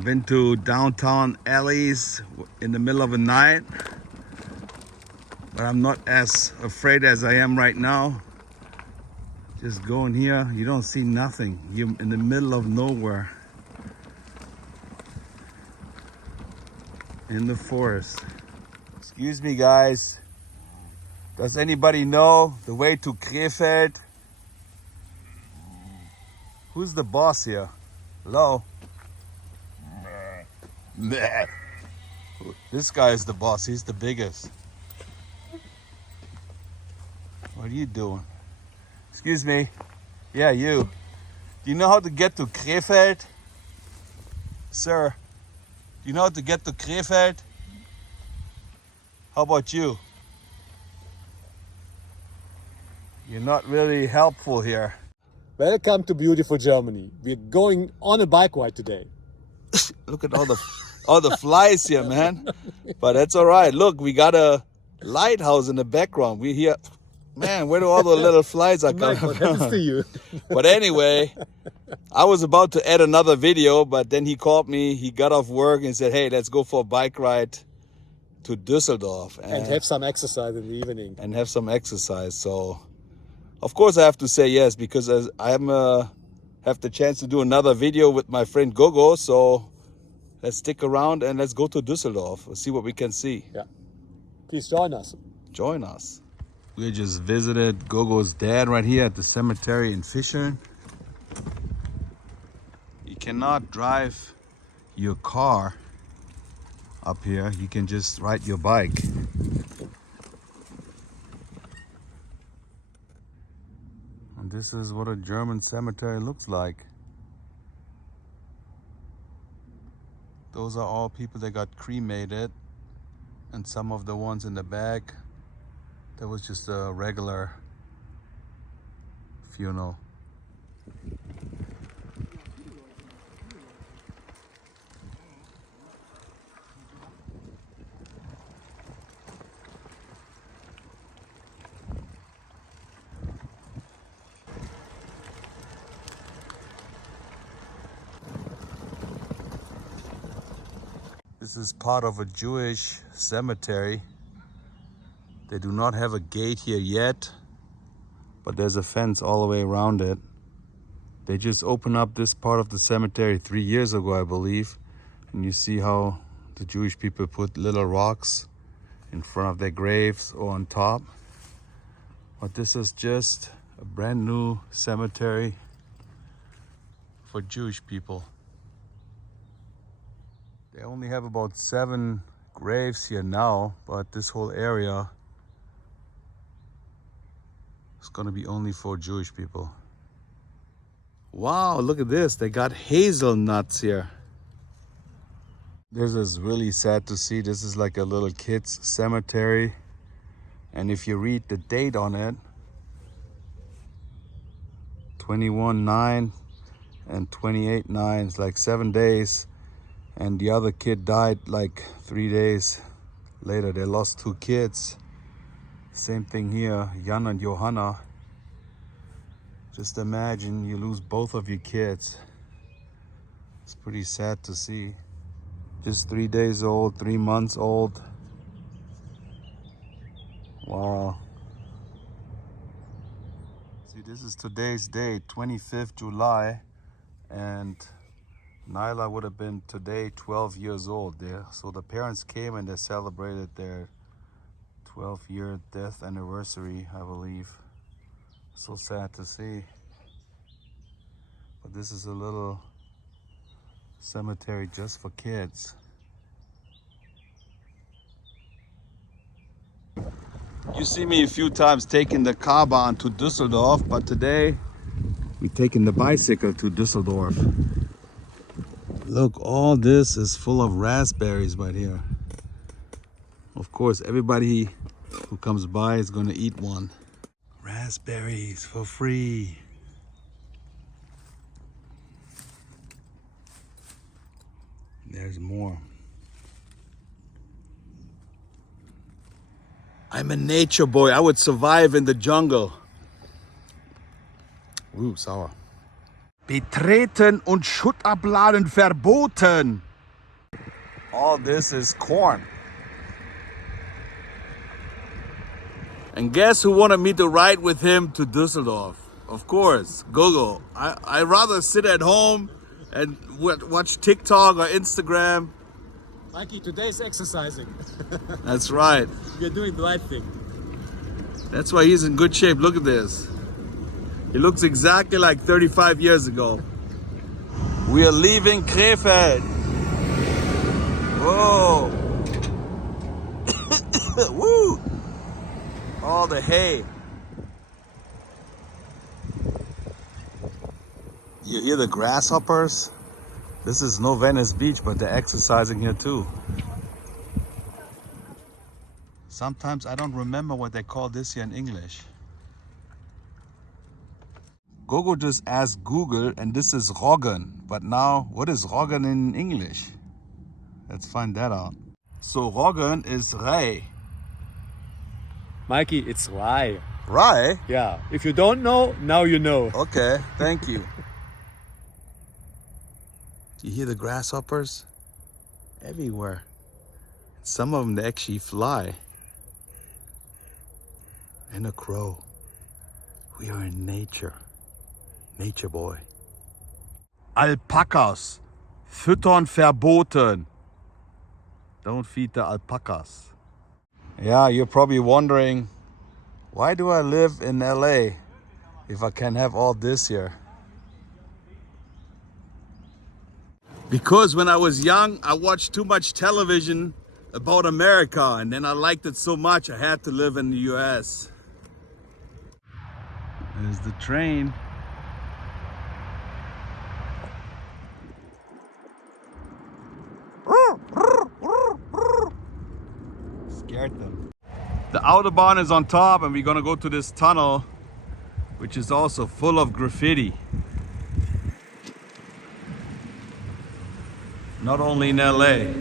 I've been to downtown alleys in the middle of the night, but I'm not as afraid as I am right now. Just going here, you don't see nothing. You're in the middle of nowhere. In the forest. Excuse me, guys. Does anybody know the way to Krefeld? Who's the boss here? Hello? Meh. This guy is the boss. He's the biggest. What are you doing? Excuse me. Yeah, you. Do you know how to get to Krefeld? Sir, do you know how to get to Krefeld? How about you? You're not really helpful here. Welcome to beautiful Germany. We're going on a bike ride today. Look at all the flies here, man. But that's all right. Look, we got a lighthouse in the background. We here, man. Where do all the little flies are coming Mike, what happens to you? But anyway, I was about to add another video, but then he called me. He got off work and said, "Hey, let's go for a bike ride to Düsseldorf and have some exercise in the evening." And have some exercise. So, of course, I have to say yes because I have the chance to do another video with my friend Gogo. So let's stick around and let's go to Düsseldorf. Let's see what we can see. Yeah. Please join us. Join us. We just visited Gogo's dad right here at the cemetery in Fishern. You cannot drive your car up here. You can just ride your bike. And this is what a German cemetery looks like. Those are all people that got cremated, and some of the ones in the back, that was just a regular funeral. This is part of a Jewish cemetery. They do not have a gate here yet, but there's a fence all the way around it. They just opened up this part of the cemetery 3 years ago, I believe. And you see how the Jewish people put little rocks in front of their graves or on top. But this is just a brand new cemetery for Jewish people. They only have about 7 graves here now, but this whole area is going to be only for Jewish people. Wow, look at this. They got hazelnuts here. This is really sad to see. This is like a little kid's cemetery. And if you read the date on it, 21/9 and 28/9, it's like 7 days. And the other kid died like 3 days later. They lost 2 kids. Same thing here, Jan and Johanna. Just imagine you lose both of your kids. It's pretty sad to see. Just 3 days old, 3 months old. Wow. See, this is today's date, 25th July. And Nyla would have been today 12 years old there. So the parents came and they celebrated their 12-year death anniversary, I believe. So sad to see. But this is a little cemetery just for kids. You see me a few times taking the car bahn to Düsseldorf, but today we're taking the bicycle to Düsseldorf. Look, all this is full of raspberries right here. Of course, everybody who comes by is going to eat one. Raspberries for free. There's more. I'm a nature boy. I would survive in the jungle. Sauer. Betreten und Schutt abladen verboten. all this is corn. And guess who wanted me to ride with him to Düsseldorf? Of course, Gogo. I rather sit at home and watch TikTok or Instagram. Mikey, today's exercising. That's right. You're doing the right thing. That's why he's in good shape. Look at this. He looks exactly like 35 years ago. We are leaving Krefeld. Whoa. Woo. All the hay. You hear the grasshoppers? This is no Venice Beach, but they're exercising here too. Sometimes I don't remember what they call this here in English. Gogo just asked Google, and this is Roggen. But now, what is Roggen in English? Let's find that out. So Roggen is Rye. Mikey, it's rye. Rye? Yeah. If you don't know, now you know. Okay, thank you. Do you hear the grasshoppers? Everywhere. Some of them, they actually fly. And a crow. We are in nature. Nature boy. Alpakas. Füttern verboten. Don't feed the alpacas. Yeah, you're probably wondering, why do I live in LA if I can have all this here? Because when I was young, I watched too much television about America, and then I liked it so much I had to live in the US. There's the train. Scared them. The Autobahn is on top, and we're gonna go to this tunnel, which is also full of graffiti. Not only in LA.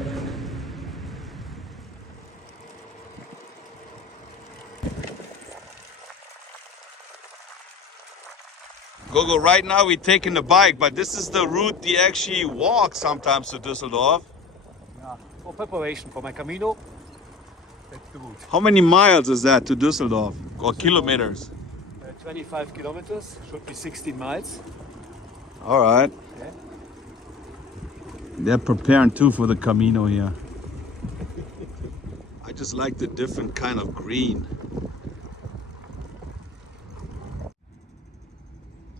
Gogo, right now we're taking the bike, but this is the route they actually walk sometimes to Düsseldorf. Yeah. For preparation for my Camino, that's the route. How many miles is that to Düsseldorf? Or kilometers? 25 kilometers, should be 16 miles. All right. Okay. They're preparing too for the Camino here. I just like the different kind of green.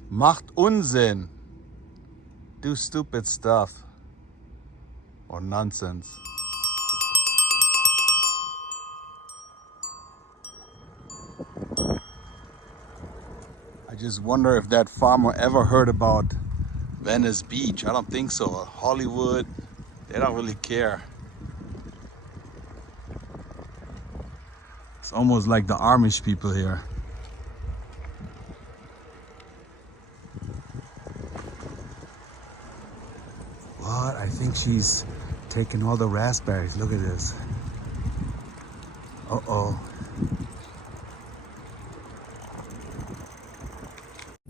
Macht Unsinn. Do stupid stuff. Or nonsense. I just wonder if that farmer ever heard about Venice Beach. I don't think so. Hollywood, they don't really care. It's almost like the Amish people here. What? I think she's taking all the raspberries. Look at this. Uh-oh.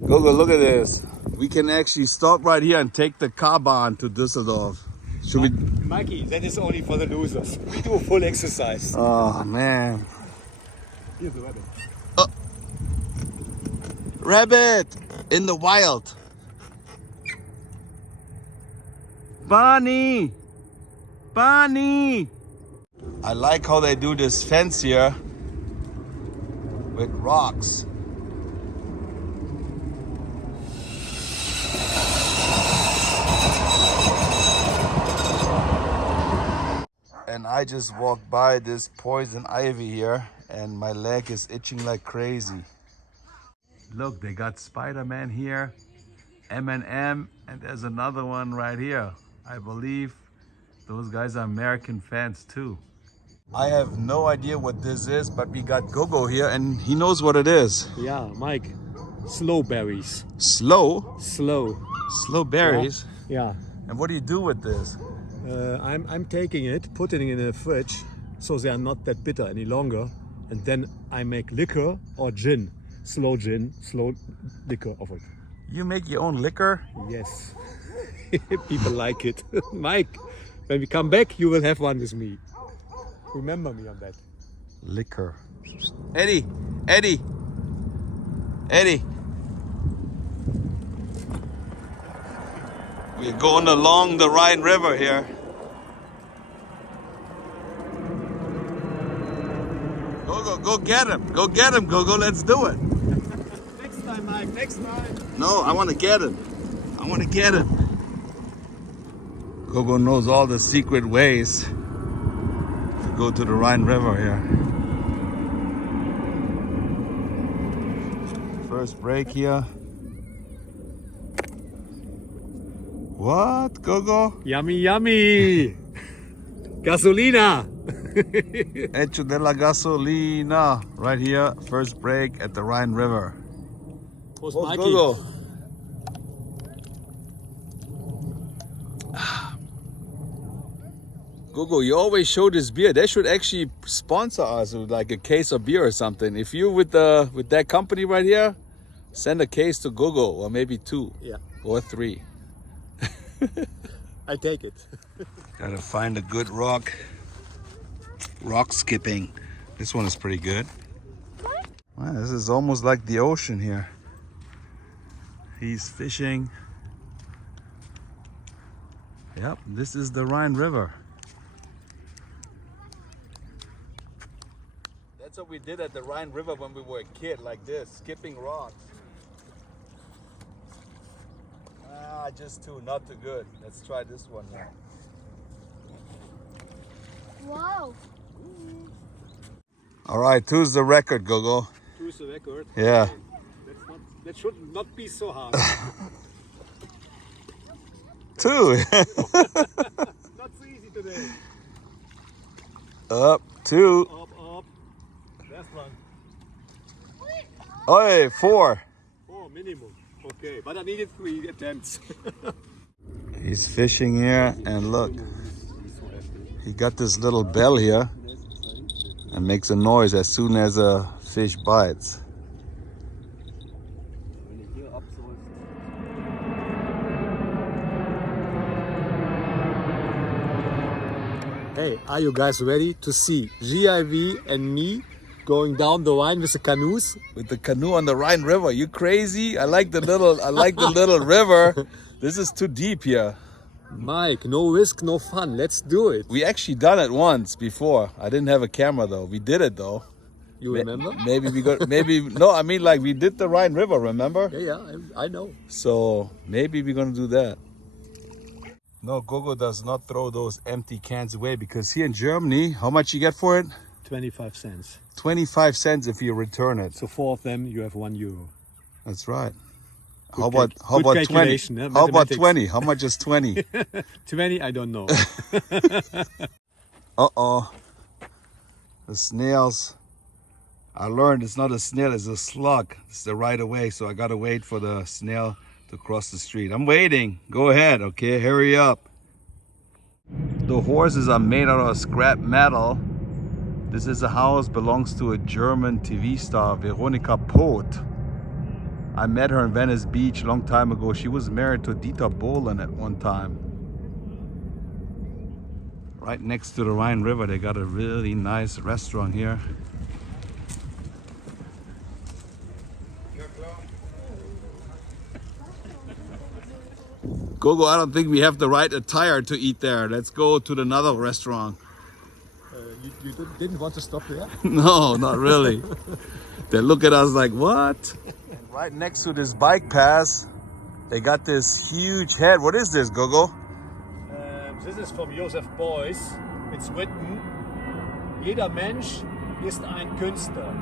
Gogo, look at this. We can actually stop right here and take the car bahn to Düsseldorf. Should we? Mikey, that is only for the losers. We do a full exercise. Oh, man. Here's the rabbit. Rabbit in the wild. Bunny! Bunny! I like how they do this fence here with rocks. And I just walked by this poison ivy here and my leg is itching like crazy. Look, they got Spider-Man here, M&M, and there's another one right here. I believe those guys are American fans too. I have no idea what this is, but we got Gogo here and he knows what it is. Yeah, Mike. Slow berries. Slow? Slow. Slow berries? Yeah. And what do you do with this? I'm taking it, putting it in a fridge, so they are not that bitter any longer. And then I make liquor or gin. Slow liquor of it. You make your own liquor? Yes. People like it. Mike, When we come back, you will have one with me. Remember me on that. Liquor. Eddie, Eddie, Eddie. We're going along the Rhine River here. Gogo, go get him. Go get him, Gogo. Let's do it. Next time, Mike. Next time. No, I want to get him. I want to get him. Gogo knows all the secret ways to go to the Rhine River here. First break here. What, Gogo? Yummy, yummy. Gasolina. Hecho de la gasolina. Right here, first break at the Rhine River. Prost, Prost, Mikey. Gogo. Gogo, you always show this beer. They should actually sponsor us with like a case of beer or something. If you with that company right here, send a case to Gogo, or maybe 2 or 3. I take it. Gotta find a good rock skipping. This one is pretty good. Wow, this is almost like the ocean here. He's fishing. Yep, this is the Rhine River. That's what we did at the Rhine River when we were a kid, like this, skipping rocks. Just 2, not too good. Let's try this one now. Wow. All right, 2's the record, Gogo. 2's the record. Yeah. That should not be so hard. 2. Not so easy today. Up, 2. Up. Last one. Oh, 4. 4 minimum. Okay, but I needed 3 attempts. He's fishing here, and look, he got this little bell here and makes a noise as soon as a fish bites. Hey, are you guys ready to see GIV and me going down the Rhine with the canoes? With the canoe on the Rhine River, you crazy? I like the little river. This is too deep here. Mike, no risk, no fun. Let's do it. We actually done it once before. I didn't have a camera though. We did it though. You remember? No, I mean like we did the Rhine River, remember? Yeah, I know. So maybe we're gonna do that. No, Gogo does not throw those empty cans away, because here in Germany, how much you get for it? 25 cents. 25 cents if you return it. So 4 of them, you have €1. That's right. Good How about 20? calculation, How about mathematics. 20? How much is 20? 20, I don't know. Uh-oh. The snails. I learned it's not a snail, it's a slug. It's the right of way, so I gotta wait for the snail to cross the street. I'm waiting. Go ahead, okay? Hurry up. The horses are made out of scrap metal. This is a house, belongs to a German TV star, Veronika Poth. I met her in Venice Beach a long time ago. She was married to Dieter Bohlen at one time. Right next to the Rhine River, they got a really nice restaurant here. Gogo, I don't think we have the right attire to eat there. Let's go to another restaurant. You didn't want to stop there? No, not really. They look at us like, what? And right next to this bike path, they got this huge head. What is this, Gogo? This is from Joseph Beuys. It's written, jeder Mensch ist ein Künstler.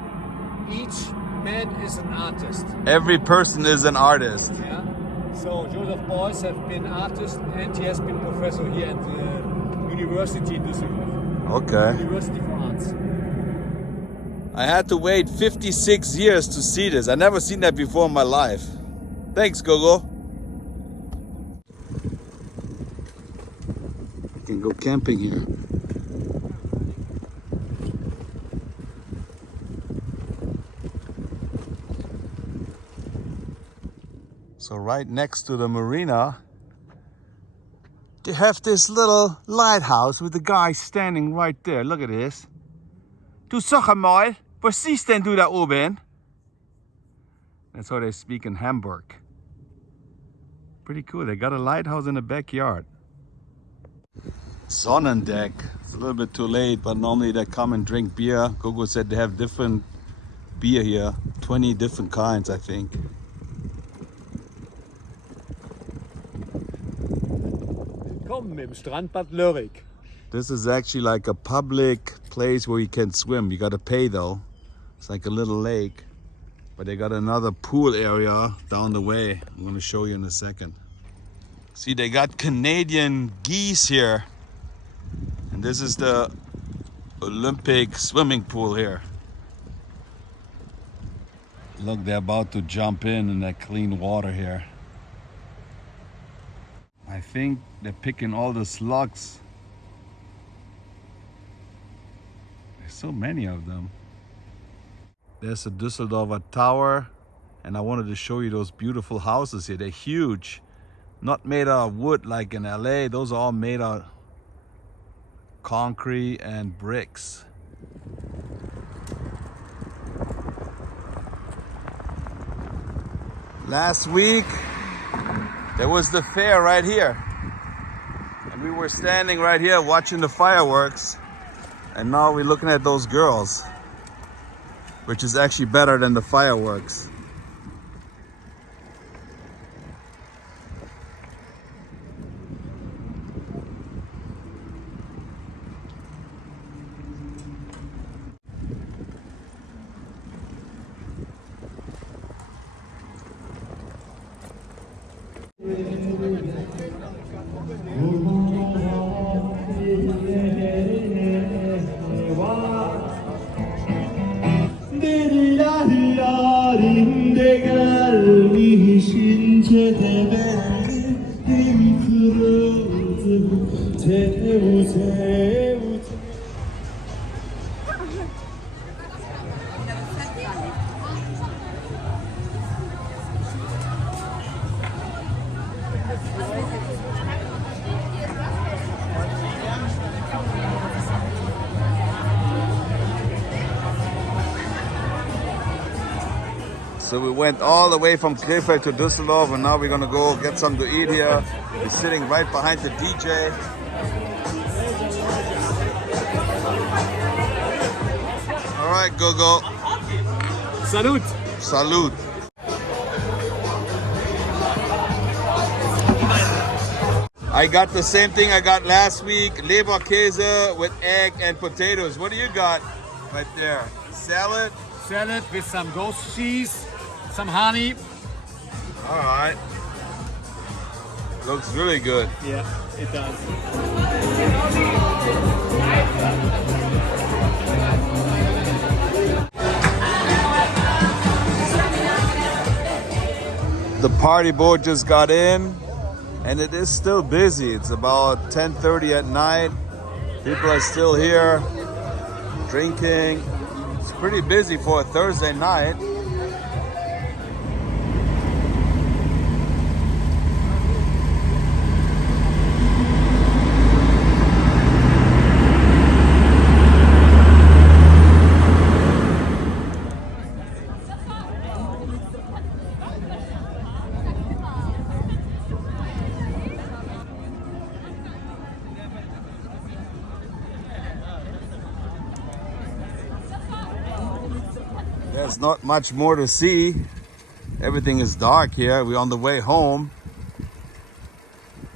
Each man is an artist. Every person is an artist. Yeah? So Joseph Beuys has been an artist, and he has been professor here at the University in Düsseldorf. Okay. University for Arts. I had to wait 56 years to see this. I never seen that before in my life. Thanks, Gogo. You can go camping here. So right next to the marina, they have this little lighthouse with the guy standing right there. Look at this. Du sag mal, was siehst denn du da oben? That's how they speak in Hamburg. Pretty cool. They got a lighthouse in the backyard. Sonnendeck. It's a little bit too late, but normally they come and drink beer. Gogo said they have different beer here. 20 different kinds, I think. Willkommen im Strandbad Lörrick. This is actually like a public place where you can swim. You gotta pay though. It's like a little lake. But they got another pool area down the way. I'm gonna show you in a second. See, they got Canadian geese here. And this is the Olympic swimming pool here. Look, they're about to jump in that clean water here. I think they're picking all the slugs. There's so many of them. There's the Düsseldorf tower, and I wanted to show you those beautiful houses here. They're huge, not made out of wood like in LA. Those are all made out of concrete and bricks. Last week, there was the fair right here. And we were standing right here watching the fireworks. And now we're looking at those girls, which is actually better than the fireworks. So we went all the way from Krefeld to Düsseldorf, and now we're gonna go get something to eat here. We're sitting right behind the DJ. All right, Gogo. Salut! Salute. I got the same thing I got last week, Leberkäse with egg and potatoes. What do you got right there? Salad? Salad with some ghost cheese, some honey. All right. Looks really good. Yeah, it does. The party boat just got in, and it is still busy. It's about 10:30 at night. People are still here drinking. It's pretty busy for a Thursday night. There's not much more to see. Everything is dark here. We're on the way home.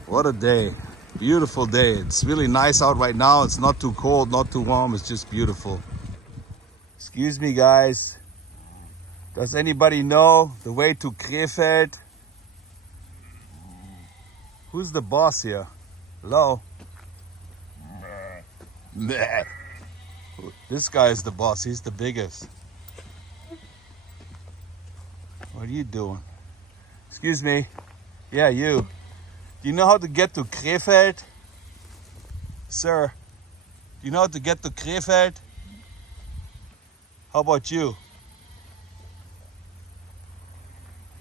What a day. Beautiful day. It's really nice out right now. It's not too cold, not too warm. It's just beautiful. Excuse me, guys. Does anybody know the way to Krefeld? Who's the boss here? Hello? This guy is the boss. He's the biggest. What are you doing? Excuse me. Yeah, you. Do you know how to get to Krefeld? Sir, do you know how to get to Krefeld? How about you?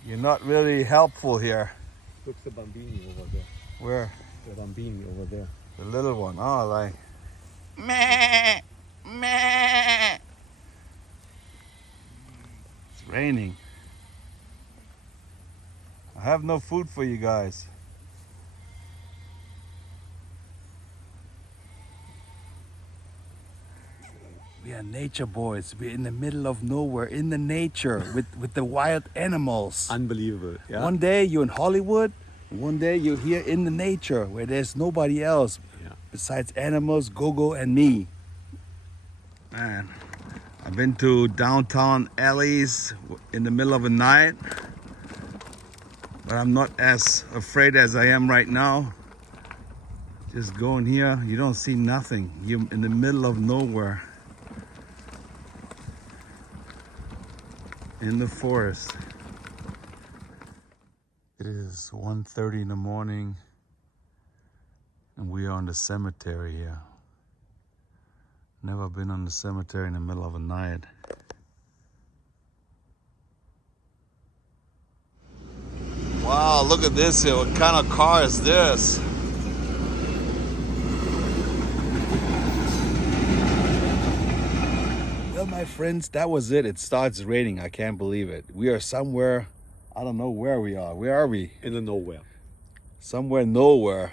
You're not really helpful here. Look, the Bambini over there. Where? The bambini over there. The little one. Oh, like. Meh, meh. It's raining. I have no food for you guys. We are nature boys. We're in the middle of nowhere, in the nature, with the wild animals. Unbelievable. Yeah. One day you're in Hollywood, one day you're here in the nature where there's nobody else besides animals, Gogo and me. Man, I've been to downtown alleys in the middle of the night, but I'm not as afraid as I am right now. Just going here, you don't see nothing. You're in the middle of nowhere. In the forest. It is 1:30 in the morning and we are on the cemetery here. Never been on the cemetery in the middle of the night. Wow, look at this here. What kind of car is this? Well, my friends, that was it. It starts raining. I can't believe it. We are somewhere, I don't know where we are. Where are we? In the nowhere. Somewhere nowhere.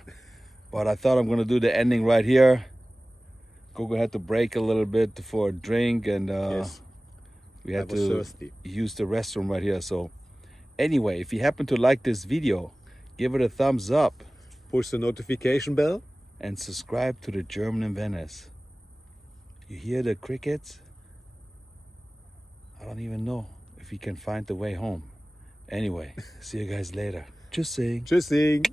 But I thought I'm gonna do the ending right here. Gogo had to break a little bit for a drink, and Yes. we had I was to thirsty. use the restroom right here. So anyway, if you happen to like this video, give it a thumbs up Push the notification bell. and subscribe to the German in Venice. You hear the crickets? I don't even know if we can find the way home. Anyway, see you guys later. Tschüssing. Tschüssing.